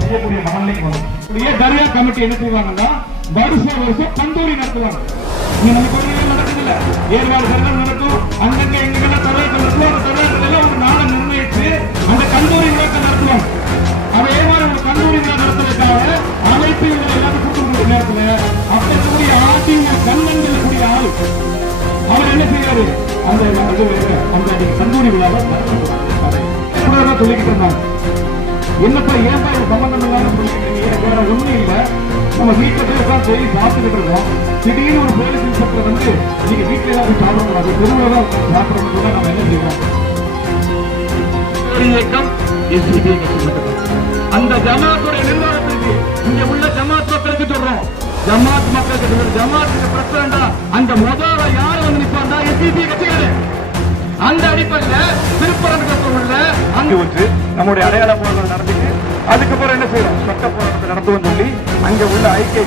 செய்யக்கூடிய மனநிலைக்கு வரும். இப்படியே கமிட்டி என்ன செய்வாங்கன்னா வருஷம் வருஷம் கந்தூரி நடத்துவாங்க. இங்க நம்ம கோயில்கள் நடக்குது ஏற்காடு தர்கா நடக்கும் அங்கங்க எங்கெல்லாம் தர்காக்கள் நடக்கும் அந்த தர்காக்கள் எல்லாம் ஒரு நாளை நிர்ணயித்து அந்த கந்தூரி விழாக்கள் நடத்துவாங்க. அதே மாதிரி ஒரு கல்லூரி விழா நடத்துறதுக்காக அமைப்பு இவங்க எல்லாரும் கூட்டக்கூடிய நேரத்துல அப்ப இருக்கக்கூடிய ஆட்சிங்க கண்ணன் சொல்லக்கூடிய ஆள். அவர் என்ன செய்யறாரு அந்த அந்த அன்னைக்கு விழாவை சொல்லிக்கிட்டு இருந்தாங்க. என்னப்பா ஏன்பா இது சம்பந்தம் இருக்கீங்க? வேற ஒண்ணும் இல்ல நம்ம வீட்டுல உட்கார்ந்து போய் சாப்பிட்டுக்கிட்டு இருக்கோம் திடீர்னு ஒரு போலீஸ் இன்ஸ்பெக்டர் வந்து நீங்க வீட்டுல எல்லாம் போய் சாப்பிடக்கூடாது தெருவில் தான் சாப்பிடணும் நம்ம என்ன செய்வோம் ஒரு இயக்கம் மட்டும்தான். அந்த ஜமாத்துடைய நிர்வாகத்துக்கு இங்க உள்ள ஜமாத் மக்களுக்கு சொல்றோம் ஜமாத் மக்களுக்கு. ஜமாத்துக்கு பிரசிடண்டா அந்த முதல்ல யாரு வந்து நிப்பாண்டா எஸ்டிபி கட்சிகளே அந்த அடிப்படையில் திருப்பரங்குன்றத்தில் உள்ள அங்கு வச்சு நம்முடைய அடையாள போராட்டம் நடத்திட்டு அதுக்கப்புறம் என்ன செய்யறோம் சட்ட போராட்டத்தை நடத்துவோம் சொல்லி அங்க உள்ள ஐக்கிய